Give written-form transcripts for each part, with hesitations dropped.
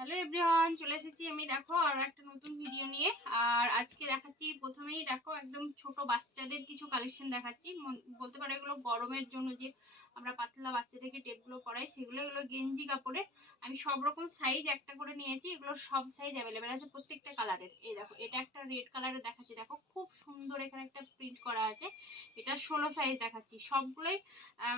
Hello everyone, চলে এসেছি আমি দেখো আরো একটা নতুন ভিডিও নিয়ে। আর আজকে দেখাচ্ছি, প্রথমেই দেখো একদম ছোট বাচ্চাদের কিছু কালেকশন দেখাচ্ছি। বলতে পারো এগুলো গরমের জন্য যে আমরা পাতলা বাচ্চাদেরকে টেপগুলো পরাই সেগুলো, এগুলো গেঞ্জি কাপড়ের। আমি সব রকম সাইজ একটা করে নিয়েছি, এগুলো সব সাইজ অ্যাভেলেবেল আছে প্রত্যেকটা কালারের। এই দেখো, এটা একটা রেড কালারের দেখাচ্ছি, দেখো খুব সুন্দর এখানে একটা প্রিন্ট করা আছে। এটা 16 সাইজ দেখাচ্ছি, সবগুলোই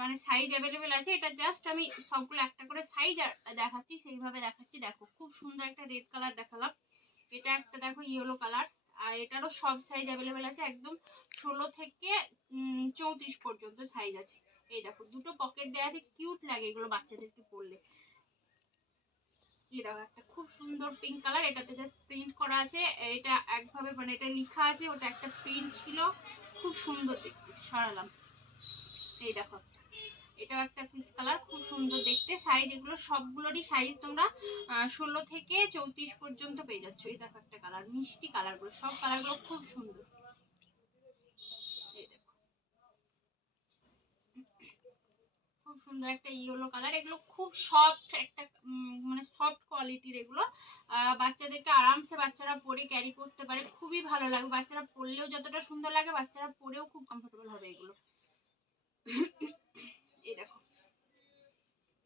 মানে সাইজ অ্যাভেলেবেল আছে। এটা জাস্ট আমি সবগুলো একটা করে সাইজ দেখাচ্ছি, সেইভাবে দেখাচ্ছি। দেখো খুব সুন্দর একটা রেড কালার দেখালাম, এটা একটা দেখো ইয়েলো কালার। আর এটারও সব সাইজ অ্যাভেলেবেল আছে, একদম 16 থেকে 34 পর্যন্ত সাইজ আছে। এই দেখো দুটো পকেট দেওয়া আছে, কিউট লাগে এগুলো বাচ্চাদেরকে পরলে। এই দেখো একটা খুব সুন্দর পিঙ্ক কালার, এটাতে যা প্রিন্ট করা আছে, এটা একভাবে মানে এটা লেখা আছে, ওটা একটা প্রিন্ট ছিল, খুব সুন্দর দেখতে। সরালাম, এই দেখো এটাও একটা পিচ কালার, খুব সুন্দর দেখতে। সাইজ এগুলো সবগুলোরই সাইজ তোমরা 16 থেকে 34 পর্যন্ত পেয়ে যাচ্ছ। এই দেখো একটা কালার, মিষ্টি কালারগুলো, সব কালারগুলো খুব সুন্দর। এই দেখো খুব সুন্দর একটা ইয়েলো কালার, এগুলো খুব সফট একটা মানে সফট কোয়ালিটির এগুলো। বাচ্চাদেরকে আরামসে বাচ্চারা পরে ক্যারি করতে পারে, খুবই ভালো লাগে। বাচ্চারা পরলেও যতটা সুন্দর লাগে, বাচ্চারা পরেও খুব কমফোর্টেবল হবে এগুলো। এই দেখো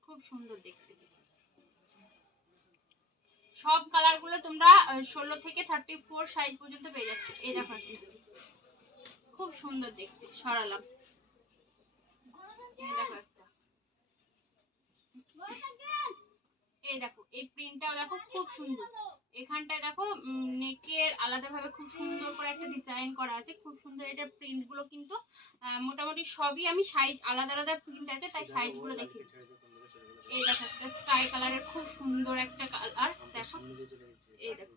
খুব সুন্দর দেখতে। সব কালার গুলো তোমরা 16 থেকে 34 সাইজ পর্যন্ত পেয়ে যাচ্ছ। এই দেখো খুব সুন্দর দেখতে। সরালাম, এই দেখো একটা, এই দেখো এই প্রিন্টটাও দেখো খুব সুন্দর। এখানটায় দেখো নেকের আলাদাভাবে খুব সুন্দর করে একটা ডিজাইন করা আছে, খুব সুন্দর। এটা প্রিন্ট গুলো কিন্তু মোটামুটি সবই আমি সাইজ আলাদা আলাদা প্রিন্ট আছে, তাই সাইজ গুলো দেখে দিচ্ছি। এই দেখো একটা স্কাই কালারের খুব সুন্দর একটা কালার, দেখো এই দেখো,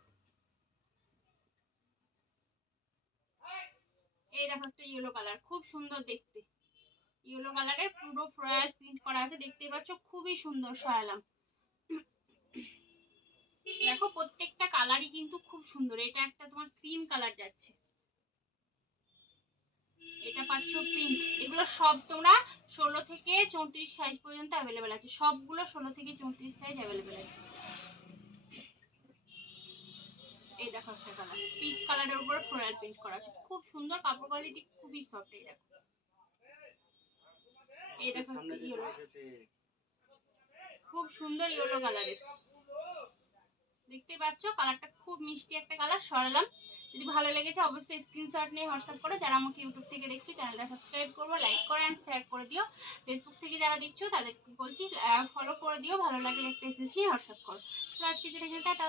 এই দেখো একটা ইয়েলো কালার, খুব সুন্দর দেখতে। ইয়েলো কালারের পুরো ফ্লোরাল প্রিন্ট করা আছে, দেখতেই পাচ্ছ, খুবই সুন্দর। সরালাম, দেখো প্রত্যেকটা কালারই কিন্তু খুব সুন্দর। এটা একটা তোমার ক্রিম কালার যাচ্ছে, এটা পাচ্ছ পিঙ্ক। এগুলো সব তোমরা 16 থেকে 34 সাইজ পর্যন্ত অ্যাভেলেবেল আছে, সবগুলো 16 থেকে 34 সাইজ অ্যাভেলেবেল আছে। এই দেখো একটা কালার, পিচ কালারের উপরে ফ্লোরাল প্রিন্ট করা আছে, খুব সুন্দর। কাপড় কোয়ালিটি খুবই সফট। এই দেখো, এই দেখো ইয়েলো, খুব সুন্দর ইয়েলো কালারের, দেখতে পাচ্ছ কালারটা খুব মিষ্টি একটা কালার। সরালাম, যদি ভালো লেগেছে অবশ্যই স্ক্রিনশট নিয়ে হোয়াটসঅ্যাপ করো। যারা আমাকে ইউটিউব থেকে দেখছো চ্যানেলটা সাবস্ক্রাইব করবো, লাইক করো এন্ড শেয়ার করে দিও। ফেসবুক থেকে যারা দেখছো তাদের বলছি ফলো করে দিও। ভালো লাগলে একটা এসএস নিয়ে হোয়াটসঅ্যাপ করো। তো আজকে যেটা টাটা।